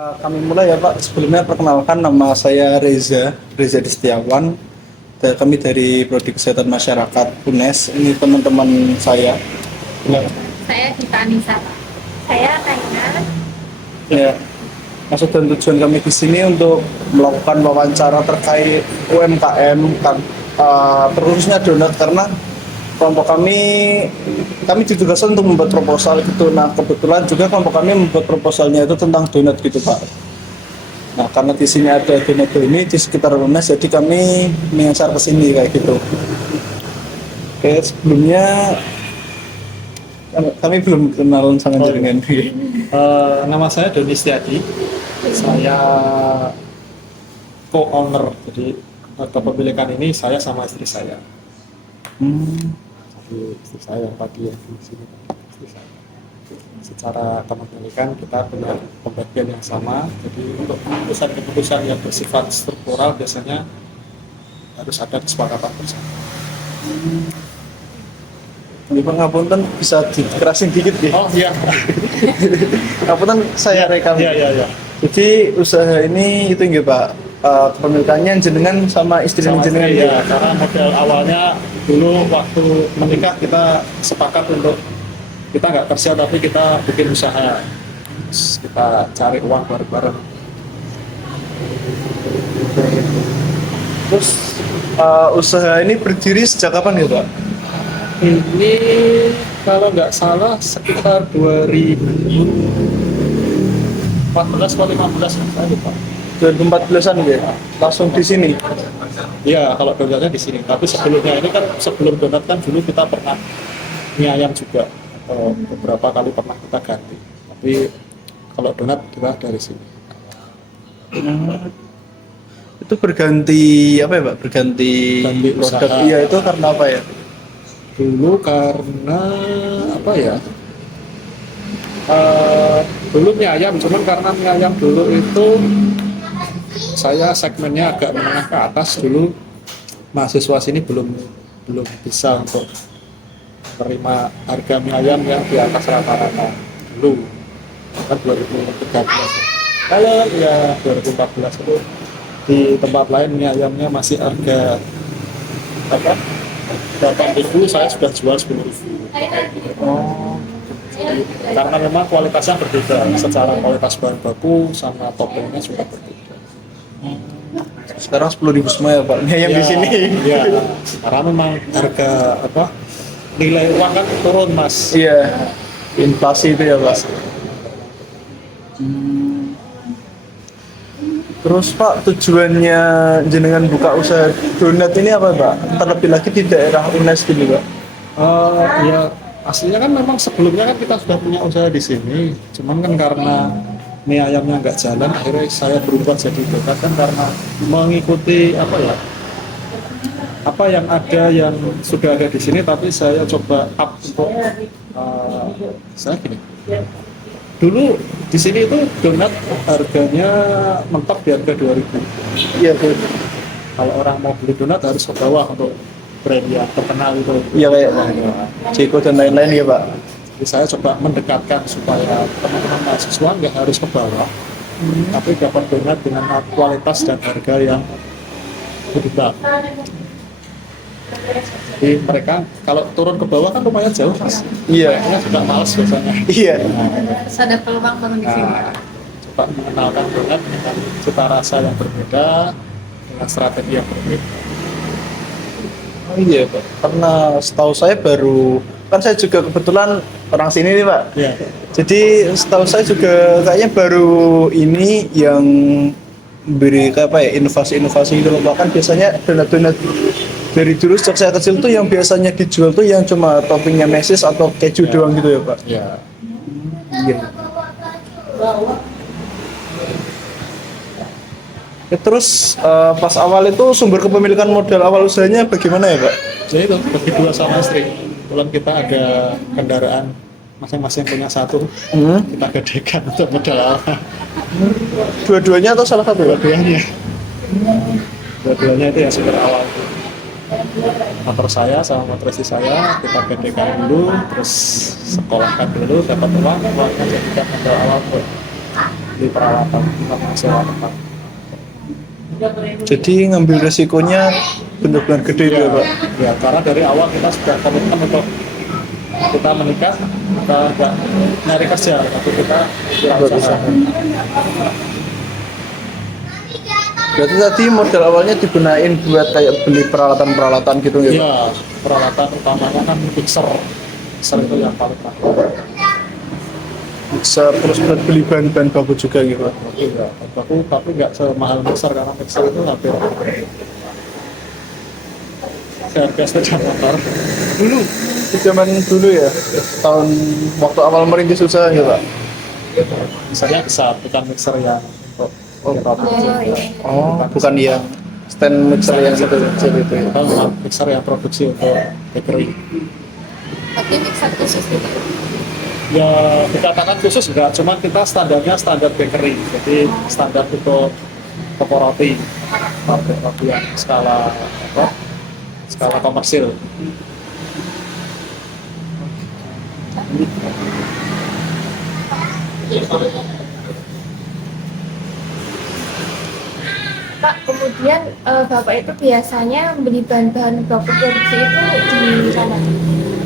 Kami mulai ya Pak. Sebelumnya perkenalkan nama saya Reza Destiawan. Kami dari Prodi Kesehatan Masyarakat UNES. Ini teman-teman saya. Saya Gita Anissa. Saya Naina. Ya, maksud dan tujuan kami di sini untuk melakukan wawancara terkait UMKM, terkhususnya donat karena kelompok kami ditugaskan untuk membuat proposal gitu. Nah kebetulan juga kelompok kami membuat proposalnya itu tentang donat gitu Pak. Nah karena di sini ada donat ini di sekitar UNES, jadi kami menyasar ke sini kayak gitu. Oke, sebelumnya kami belum kenalan sama jaringan. Nama saya Doni Setiadi. Saya co-owner. Jadi kepemilikan ini saya sama istri saya. Jadi istri saya yang tadi yang di sini, istri saya. Secara kepemilikan kita punya pembagian yang sama. Jadi untuk keputusan yang bersifat struktural biasanya harus ada kesepakatan bersama. Ini Pak Ngapunten bisa dikerasin dikit deh. Oh iya. Ngapunten saya rekam. Iya. Jadi usaha ini itu enggak Pak, kepemilikannya jenengan sama istri Sama jenengan istri, ya? ya, karena model awalnya dulu waktu menikah kita sepakat untuk kita nggak kerja tapi kita bikin usaha. Terus kita cari uang bareng-bareng. Terus usaha ini berdiri sejak kapan ya Pak? Ini kalau nggak salah sekitar 2014 atau 15 saya lupa. 2014an ya? Langsung di sini? Iya, kalau donatnya di sini. Tapi sebelumnya ini kan sebelum donat kan dulu kita pernah mie ayam juga. Beberapa kali pernah kita ganti. Tapi kalau donat kita dari sini. Itu berganti apa ya Pak? Berganti Ganti produk. usaha. Iya itu karena apa ya? Dulu karena apa ya? Dulu mie ayam, cuman karena mie ayam dulu itu saya segmennya agak menengah ke atas dulu, mahasiswa sini belum bisa untuk menerima harga mie ayam yang di atas rata-rata dulu kan 2013 kalau ya 2014 itu di tempat lain mie ayamnya masih harga apa 8.000, saya sudah jual 10.000. Karena memang kualitasnya berbeda, secara kualitas bahan baku sama toppingnya juga berbeda. Sekarang 10.000 semua ya Pak? Ini yang di sini? Iya, karena memang harga apa nilai uang kan turun mas. Iya, inflasi itu ya Pak. Terus Pak, tujuannya jenengan buka usaha donat ini apa Pak? Terlebih lagi di daerah UNES ini Pak? Ya aslinya kan memang sebelumnya kan kita sudah punya usaha di sini, cuman kan karena mie ayamnya nggak jalan, akhirnya saya berubah jadi donat kan karena mengikuti apa yang ada yang sudah ada di sini, tapi saya coba up untuk saya gini. Dulu di sini itu donat harganya mentok di harga 2.000. Iya Bu. Kalau orang mau beli donat harus ke bawah untuk brand yang terkenal itu. Iya kayak Ceko dan lain-lain ya Pak? Jadi saya coba mendekatkan supaya teman-teman mahasiswa nggak harus ke bawah, tapi dapat donat dengan kualitas dan harga yang lebih baik. Jadi mereka kalau turun ke bawah kan lumayan jauh mas. Iya. Mereka sudah males biasanya. Iya. Terus ada peluang bangun di sini. Nah, coba mengenalkan donat dengan cita rasa yang berbeda, dengan strategi yang berbeda. Oh iya Pak, karena setahu saya kan saya juga kebetulan orang sini nih Pak. Iya. Jadi setahu saya juga kayaknya baru ini yang beri apa ya inovasi-inovasi gitu loh. Bahkan biasanya donat-donat dari dulu sejak saya kecil tuh yang biasanya dijual tuh yang cuma toppingnya mesis atau keju doang gitu ya Pak. Ya. Iya. Ya, terus pas awal itu sumber kepemilikan modal awal usahanya bagaimana ya Pak? Jadi itu bagi dua sama istri. Kebetulan kita ada kendaraan masing-masing punya satu, kita gedekan untuk modal awal. Dua-duanya atau salah satu? Dua-duanya. Dua-duanya itu yang sumber awal. Motor saya sama motor istri saya kita gedekan dulu, terus sekolahkan dulu, dapat uangnya jadikan modal awal buat beli peralatan kita sewa tempat. Jadi ngambil resikonya benar-benar gede itu ya Pak. Ya, karena dari awal kita sudah komitmen untuk kita menikah, kita nggak nyari kerja, tapi kita berusaha. Berarti tadi modal awalnya digunain buat kayak beli peralatan-peralatan gitu ya Pak? Iya, peralatan utamanya kan mixer. Mixer itu yang paling mahal. Bisa terus buat beli bahan-bahan baku juga gitu Pak. Iya, tapi nggak semahal mixer karena mixer itu hampir seharga sepeda motor. Dulu, di zaman dulu ya, tahun waktu awal merintis usaha ya Pak? Misalnya bisa bukan mixer yang untuk Oh, bukan yang stand mixer yang gitu kecil itu ya? atau mixer yang produksi untuk bakery. Tapi mixer khusus gitu. Ya dikatakan khusus enggak, cuma kita standarnya standar bakery, jadi standar untuk toko roti, roti yang skala apa? Skala komersil. Pak, kemudian Bapak itu biasanya beli bahan-bahan baku produksi itu di mana?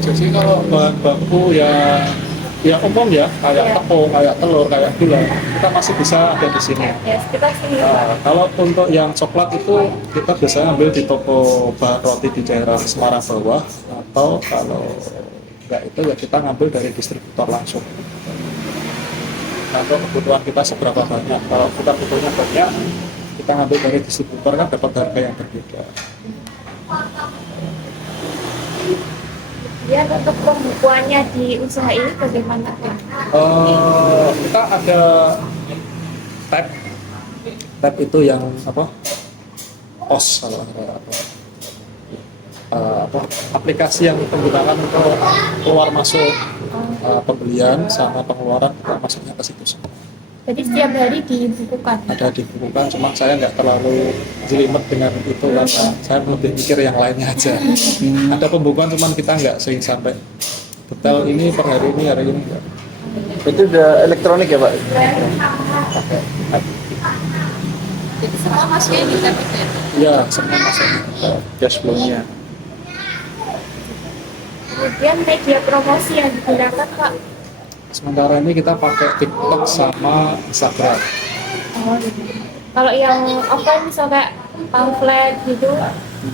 Jadi kalau bahan baku ya umum ya, kayak Ya. tepung, kayak telur, kayak gula, kita masih bisa ada di sini. Ya, sekitar sini Pak. Nah, kalau untuk yang coklat itu kita biasanya ambil di toko bahan roti di daerah Semarang bawah, atau kalau enggak itu ya kita ngambil dari distributor langsung. Nah, untuk kebutuhan kita seberapa banyak, kalau kita butuhnya banyak, kita ngambil dari distributor kan dapat harga yang berbeda. Kemudian untuk pembukuannya di usaha ini bagaimana Pak? Kita ada tab itu yang apa? POS kalau apa aplikasi yang kita gunakan untuk keluar masuk pembelian sama pengeluaran, kita masuknya ke situ semua. Jadi setiap hari dibukukan. Ada dibukukan, cuma saya nggak terlalu jelimet dengan itu karena saya lebih mikir yang lainnya aja. Ada pembukuan, cuman kita nggak sering sampai detail ini per hari ini enggak. Itu udah elektronik ya Pak? Jadi semua masuknya di tab itu ya? Ya, semua masuk. Cash flow-nya. Kemudian media promosi yang digunakan Pak? Sementara ini kita pakai TikTok sama Instagram. Oh, gitu. Kalau yang offline misalnya pamflet gitu,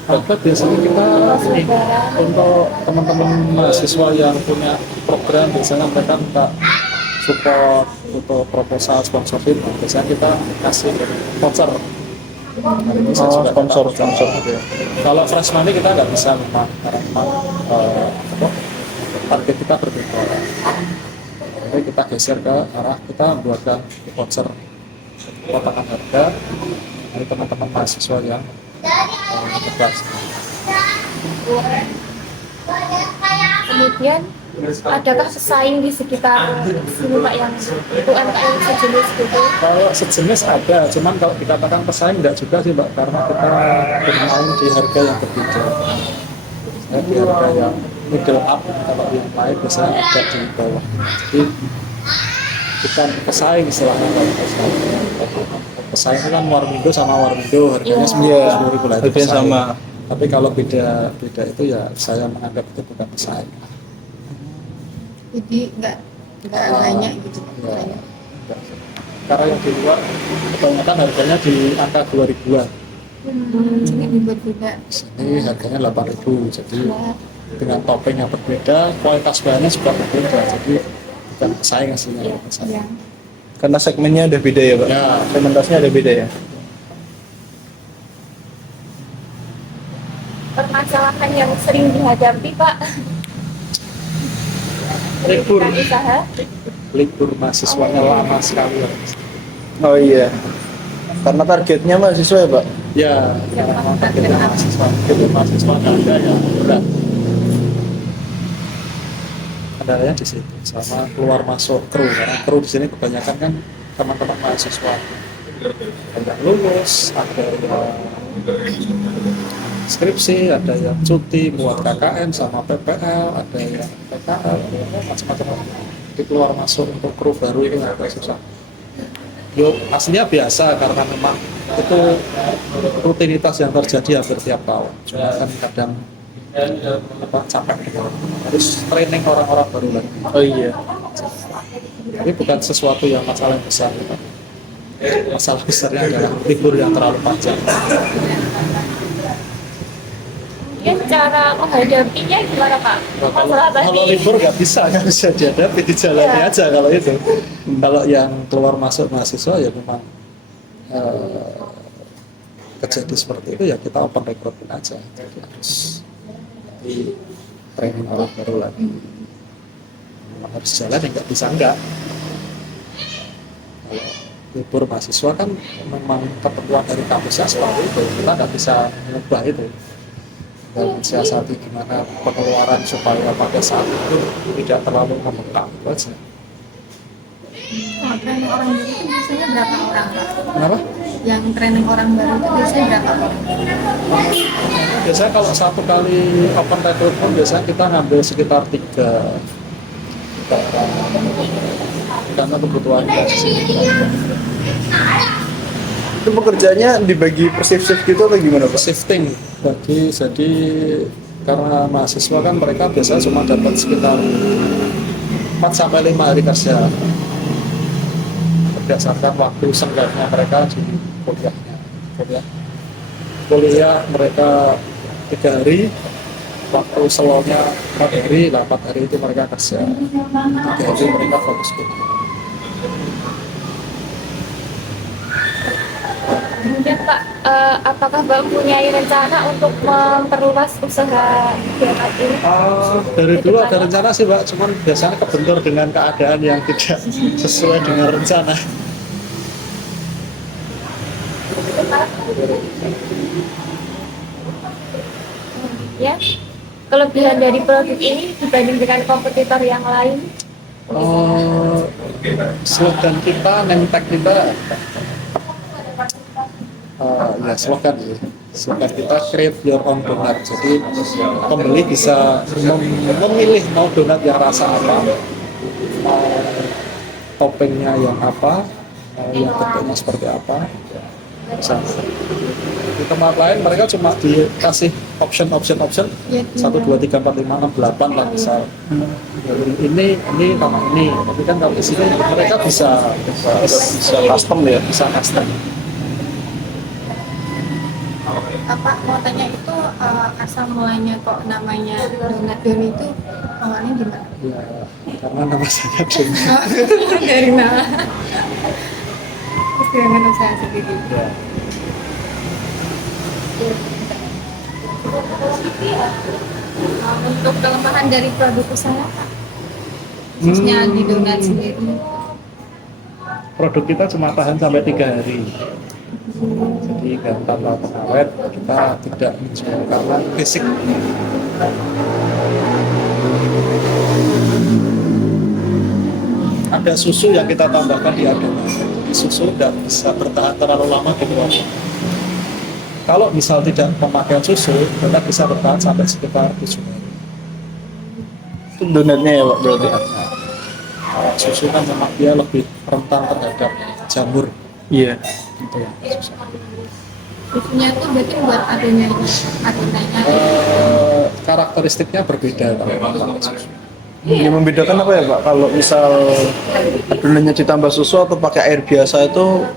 Tapi biasanya kita ini, untuk teman-teman mahasiswa yang punya program, biasanya mereka minta support untuk proposal sponsorship, biasanya kita kasih voucher. Hari ini saya Oh, sudah sponsor minta voucher. gitu ya. Kalau fresh money kita nggak bisa memang, karena memang target kita berbeda. Jadi kita geser ke arah kita buatkan voucher potongan harga dari teman-teman mahasiswa yang cerdas. kemudian adakah pesaing di sekitar sini Pak yang UMKM sejenis gitu? Kalau sejenis ada, cuman kalau dikatakan pesaing enggak juga sih Mbak, karena kita bermain di harga yang berbeda. Di harga yang middle up, kalau yang lain biasanya ada di bawah. Jadi bukan pesaing istilahnya, kalau pesaing. Pesaing kan Warmindo sama Warmindo, harganya Iya, 10.000 lah, itu harganya pesaing. sama. Tapi kalau beda itu ya saya menganggap itu bukan pesaing. Jadi nggak banyak gitu. Ya, karena yang di luar kebanyakan harganya di angka 2.000-an. Ini dibuat juga. Ini harganya 8.000, jadi dengan topping yang berbeda, kualitas bahannya juga berbeda, jadi bukan pesaing hasilnya. Ya. Karena segmennya udah beda ya Pak? Ya. Segmentasinya ada beda ya? Permasalahan yang sering dihadapi Pak Libur. mendirikan usaha. Libur mahasiswanya lama sekali. Oh iya. Karena targetnya mahasiswa ya Pak? Ya, karena memang targetnya mahasiswa, nggak ada yang berat. Kendalanya di situ, sama keluar masuk kru, karena kru di sini kebanyakan kan teman-teman mahasiswa yang lulus, ada yang skripsi, ada yang cuti buat KKN sama PPL, ada yang PKL, macam-macam. Di keluar masuk untuk kru baru ini agak susah. Yo, aslinya biasa karena memang itu rutinitas yang terjadi hampir tiap tahun. Cuma kan kadang capek harus training orang-orang baru lagi. Oh iya. Tapi bukan sesuatu yang masalah yang besar. Masalah besarnya adalah libur yang terlalu panjang. Kemudian cara menghadapinya gimana Pak? Masalah Kalau tadi. libur nggak bisa dihadapi di jalannya Iya. aja kalau itu. Kalau yang keluar masuk mahasiswa ya memang kejadian seperti itu ya kita open recruitment aja. Jadi harus di training orang baru lagi. Memang harus jalan ya nggak bisa enggak. Kalau libur mahasiswa kan memang ketentuan dari kampusnya seperti itu, kita nggak bisa mengubah itu. Dan mensiasati gimana pengeluaran supaya pada saat itu tidak terlalu membengkak itu aja. Kalau training orang baru itu biasanya berapa orang, Pak? Kenapa? Yang training orang baru itu biasanya berapa orang? Biasanya kalau satu kali open recruitment biasanya kita ngambil sekitar 3 karena kebutuhannya di sini. Itu pekerjaannya dibagi per shift gitu atau gimana Pak? Shifting jadi karena mahasiswa kan mereka biasanya cuma dapat sekitar 4 sampai 5 hari kerja berdasarkan waktu senggangnya mereka di kuliah mereka 3 hari, waktu slownya 4 hari, 4 hari itu mereka kerja, 3 hari mereka fokus kuliah. Kemudian Pak, apakah Bapak punya rencana untuk memperluas usaha donat ini? Dari dulu ada rencana sih Pak, cuman biasanya kebentur dengan keadaan yang tidak sesuai dengan rencana. Ya, kelebihan dari produk ini dibanding dengan kompetitor yang lain? Slogan kita, name tag kita, ya slogan kita create your own donut. Jadi pembeli bisa memilih mau donat yang rasa apa, mau toppingnya yang apa, mau yang bentuknya seperti apa. Bisa. Di tempat lain mereka cuma dikasih option 1, 2, 3, 4, 5, 6, 8 lah misal. Ini sama ini. Tapi kan kalau di sini mereka bisa Custom ya. bisa custom. Pak, mau tanya itu asal mulanya kok namanya donat Doni itu awalnya gimana? Ya, karena nama saya Doni. Dari mana? Terus dengan usaha sendiri. Ya. Untuk kelemahan dari produk usaha, Pak, khususnya di donat sendiri. Produk kita cuma tahan sampai 3 hari. Jadi tanpa pengawet kita tidak menjual karena basic. Ada susu yang kita tambahkan di adonan. Jadi susu tidak bisa bertahan terlalu lama di luar. Kalau misal tidak memakai susu, kita bisa bertahan sampai sekitar 7 hari. Itu donatnya ya Pak berarti. Kalau susu kan memang dia lebih rentan terhadap jamur. Iya. Gitu ya. Susunya itu berarti buat adonannya. Karakteristiknya berbeda kalau pakai susu. Yang membedakan apa ya Pak? Kalau misal adonannya ditambah susu atau pakai air biasa itu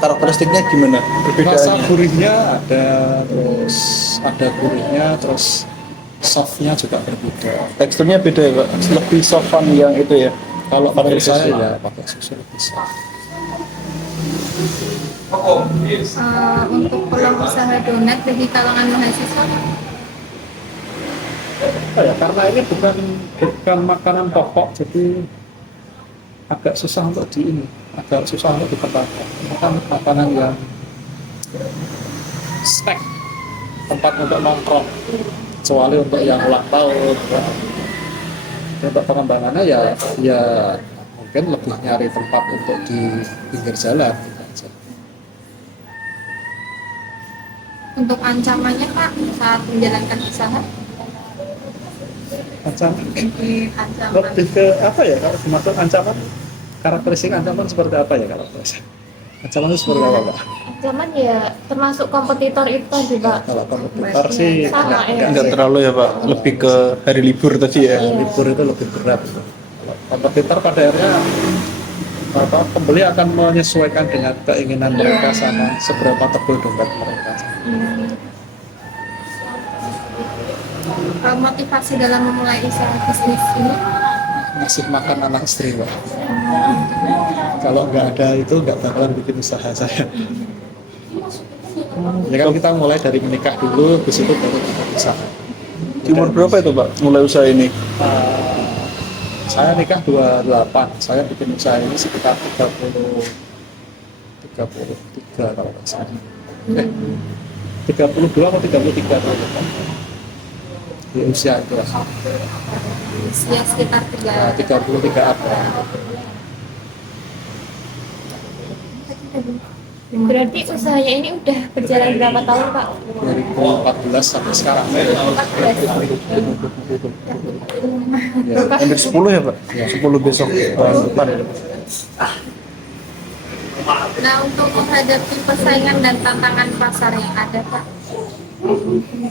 karakteristiknya gimana? Rasa Perbedaannya? gurihnya ada gurihnya, terus softnya juga berbeda. Teksturnya beda ya Pak? Lebih softan yang itu ya? Kalau Pakai menurut saya susu. ya pakai susu lebih soft. Untuk peluang usaha donat bagi kalangan mahasiswa, Ya, karena ini bukan makanan pokok, jadi agak susah untuk agak susah untuk dikembangkan. Makan makanan yang snack, tempat untuk nongkrong, kecuali untuk yang ulang tahun. Untuk pengembangannya ya mungkin lebih nyari tempat untuk di pinggir jalan gitu aja. untuk ancamannya Pak saat menjalankan usaha, Ancaman lebih ancaman. lebih ke apa ya kalau dimaksud ancaman, karakteristik ancaman seperti apa ya karakteristik? Ancaman itu seperti apa Kak? Zaman ya termasuk kompetitor itu tadi Pak. Kalau kompetitor sih Sama, ya. Enggak terlalu ya Pak, lebih ke hari libur tadi ya. Iya. libur itu lebih berat. Kalau kompetitor pada akhirnya pembeli akan menyesuaikan dengan keinginan mereka sama seberapa tebal dompet mereka. Motivasi dalam memulai usaha bisnis ini Ngasih makan anak istri Pak. Kalau nggak ada itu nggak bakalan bikin usaha saya. Ya kan kita mulai dari menikah dulu, habis itu baru kita usaha. Di umur berapa itu Pak mulai usaha ini? Saya nikah 28, saya bikin usaha ini sekitar 33 kalau nggak salah. 32 atau 33 tahun di usia itu lah. usia sekitar 33 apa. Berarti usahanya ini udah berjalan berapa tahun Pak? 2014 sampai sekarang. 14. Ya. Hampir 10 ya Pak? 10 besok tahun depan. Nah, untuk menghadapi persaingan dan tantangan pasar yang ada, Pak,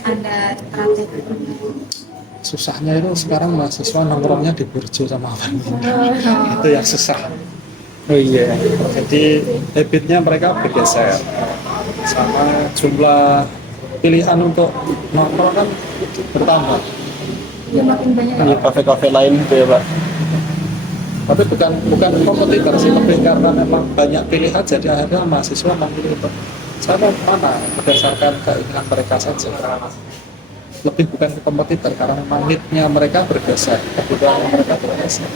ada strategi. Susahnya itu sekarang mahasiswa nongkrongnya di Burjo sama apa itu yang susah. Oh iya. Jadi habitnya mereka bergeser sama jumlah pilihan untuk nongkrong kan bertambah. Ya, makin banyak. Di kafe-kafe lain gitu ya Pak. Tapi bukan kompetitor sih, lebih karena memang banyak pilihan jadi akhirnya mahasiswa memilih untuk saya mau mana berdasarkan keinginan mereka saja. Lebih bukan ke kompetitor karena memang need-nya mereka bergeser, kebutuhan mereka bergeser.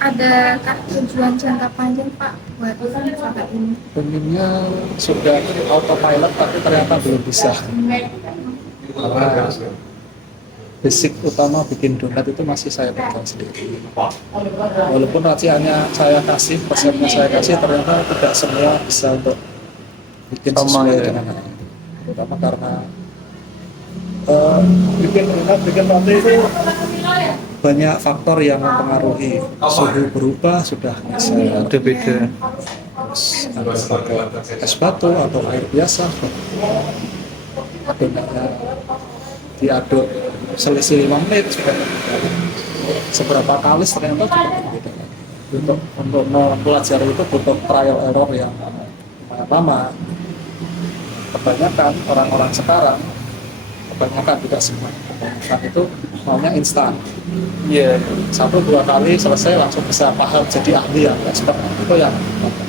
Adakah tujuan jangka panjang, Pak, buat usaha ini? Pengennya sudah autopilot tapi ternyata belum bisa. Karena basic utama bikin donat itu masih saya pegang sendiri. Walaupun raciannya saya kasih, resepnya saya kasih, ternyata tidak semua bisa untuk bikin Sama, sesuai ya. dengan saya. Terutama karena bikin donat, bikin roti itu banyak faktor yang mempengaruhi. Suhu berubah sudah bisa Udah beda. pakai es batu atau air biasa. Donatnya diaduk selisih 5 menit sudah seberapa kali ternyata juga berbeda. Untuk mempelajari itu butuh trial error yang lama. Kebanyakan orang-orang sekarang, kebanyakan tidak semua, kebanyakan itu maunya instan. Iya. 1-2 kali selesai langsung bisa paham jadi ahli yang expert itu yang untuk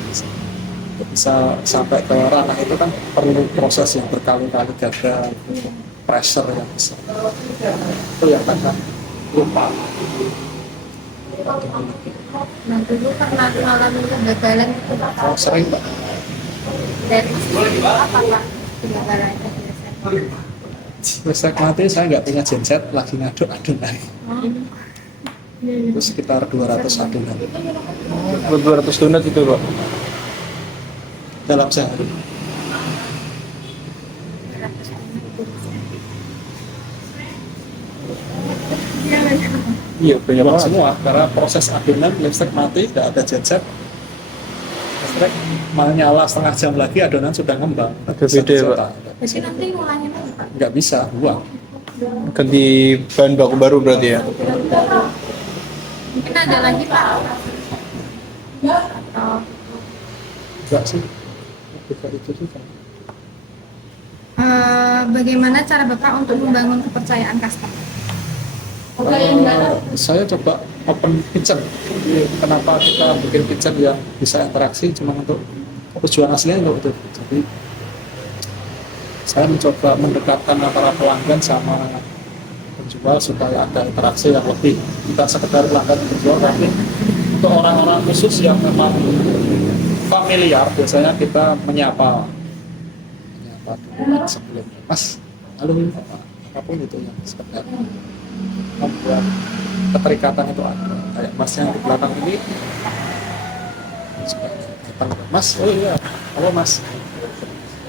bisa sampai ke ranah itu kan perlu proses yang berkali-kali gagal, pressure yang besar. Itu yang kadang lupa. Nah, dulu pernah mengalami kegagalan itu, Pak. Oh, sering Pak. Dari sisi apa, Pak, kegagalannya biasanya? Listrik mati saya nggak punya genset lagi ngaduk adonan. Itu sekitar 200 adonan 200 donat itu Pak. dalam sehari. Iya banyak Memang banget. semua karena proses adonan listrik mati, tidak ada genset. Listrik menyala setengah jam lagi adonan sudah ngembang. Agak beda, ya, Pak. Jadi nanti mulainya lagi, Pak. Nggak bisa buang. Ganti bahan baku baru berarti ya. Mungkin ada lagi, Pak. Atau Nggak sih. Bukan itu juga. bagaimana cara Bapak untuk membangun kepercayaan customer? Saya coba open kitchen. Jadi, kenapa kita bikin kitchen yang bisa interaksi cuma untuk tujuan aslinya untuk itu. Jadi saya mencoba mendekatkan antara pelanggan sama penjual supaya ada interaksi yang lebih, tidak sekedar pelanggan penjual, tapi untuk orang-orang khusus yang memang familiar biasanya kita menyapa dulu sebelumnya, Mas, halo, apapun itu yang sekedar membuat keterikatan itu ada. Kayak Mas yang di belakang ini datang, Mas, oh iya, halo Mas.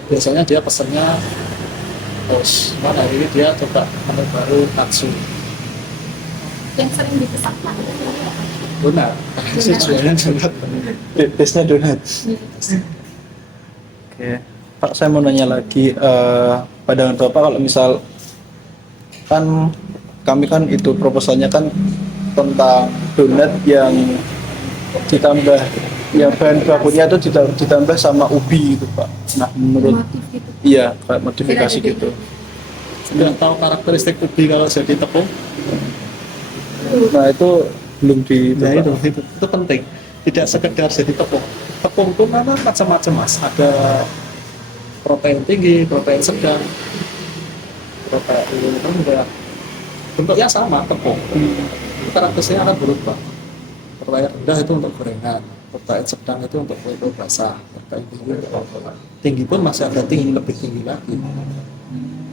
Biasanya dia pesennya terus, mana hari ini dia coba menu baru katsu. Yang sering dipesan, Pak? donat. Saya jualnya donat. Base-nya donat. Oke, Pak, saya mau nanya lagi, pandangan Bapak kalau misal kan kami kan itu proposalnya kan tentang donat yang ditambah, yang bahan bakunya itu ditambah sama ubi gitu, Pak. Nah, menurut Motif gitu. iya kayak modifikasi gitu. Sudah tahu karakteristik ubi kalau jadi tepung? Nah, itu belum di Ya itu penting. Tidak sekedar jadi tepung. Tepung itu memang macam-macam mas. Ada protein tinggi, protein sedang, protein rendah. Bentuknya sama tepung. Karakteristiknya akan berubah. Protein rendah itu untuk gorengan, protein sedang itu untuk kue basah, protein tinggi untuk otot. Tinggi pun masih ada tinggi, lebih tinggi lagi.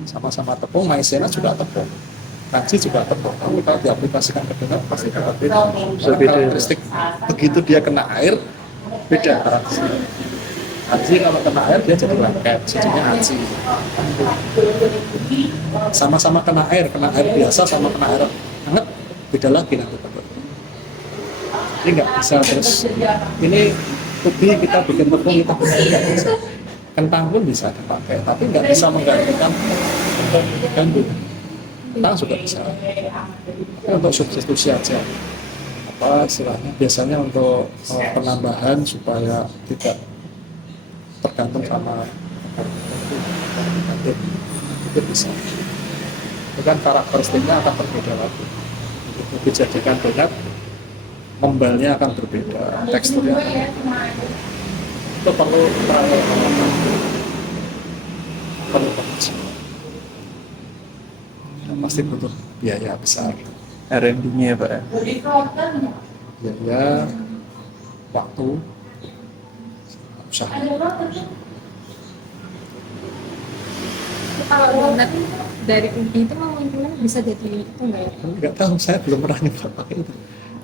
Sama-sama tepung, maizena juga tepung, kanji juga tepung. Tapi kalau diaplikasikan ke donat pasti berbeda. Karakteristik begitu dia kena air beda karakteristik. Kanji kalau kena air dia jadi lengket, jadinya kanji. Sama-sama kena air biasa sama kena air hangat beda lagi nanti bentuknya. Jadi nggak bisa terus ini ubi kita bikin tepung kita nggak bisa. Kentang pun bisa dipakai, tapi nggak bisa menggantikan gandum. Kentang juga bisa. Tapi untuk substitusi aja. Apa istilahnya? Biasanya untuk penambahan supaya tidak tergantung sama gandum. Itu bisa. Itu kan karakteristiknya akan berbeda lagi. Itu dijadikan donat, membalnya akan berbeda, teksturnya itu perlu dan pasti butuh biaya besar, R&D-nya ya, Pak ya. biaya, waktu, usaha. Kalau donat dari ubi itu kemungkinan bisa jadi itu enggak ya? Nggak tahu, saya belum pernah nyoba pakai itu.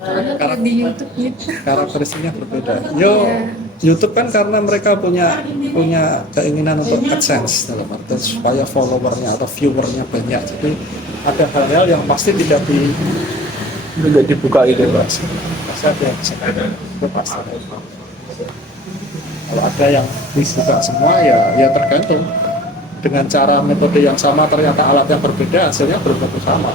Kalau di YouTube gitu. Karakteristiknya berbeda. YouTube kan karena mereka punya keinginan untuk AdSense dalam arti supaya followernya atau viewernya banyak. Jadi ada hal-hal yang pasti tidak dibuka itu, Pak. pasti ada yang bisa itu pasti. Kalau ada yang dibuka semua ya tergantung. Dengan cara metode yang sama ternyata alat yang berbeda hasilnya belum tentu sama.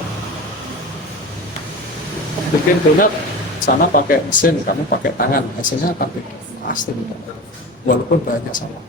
Bikin donat sana pakai mesin, kamu pakai tangan, hasilnya akan beda pasti beda. Walaupun banyak sama.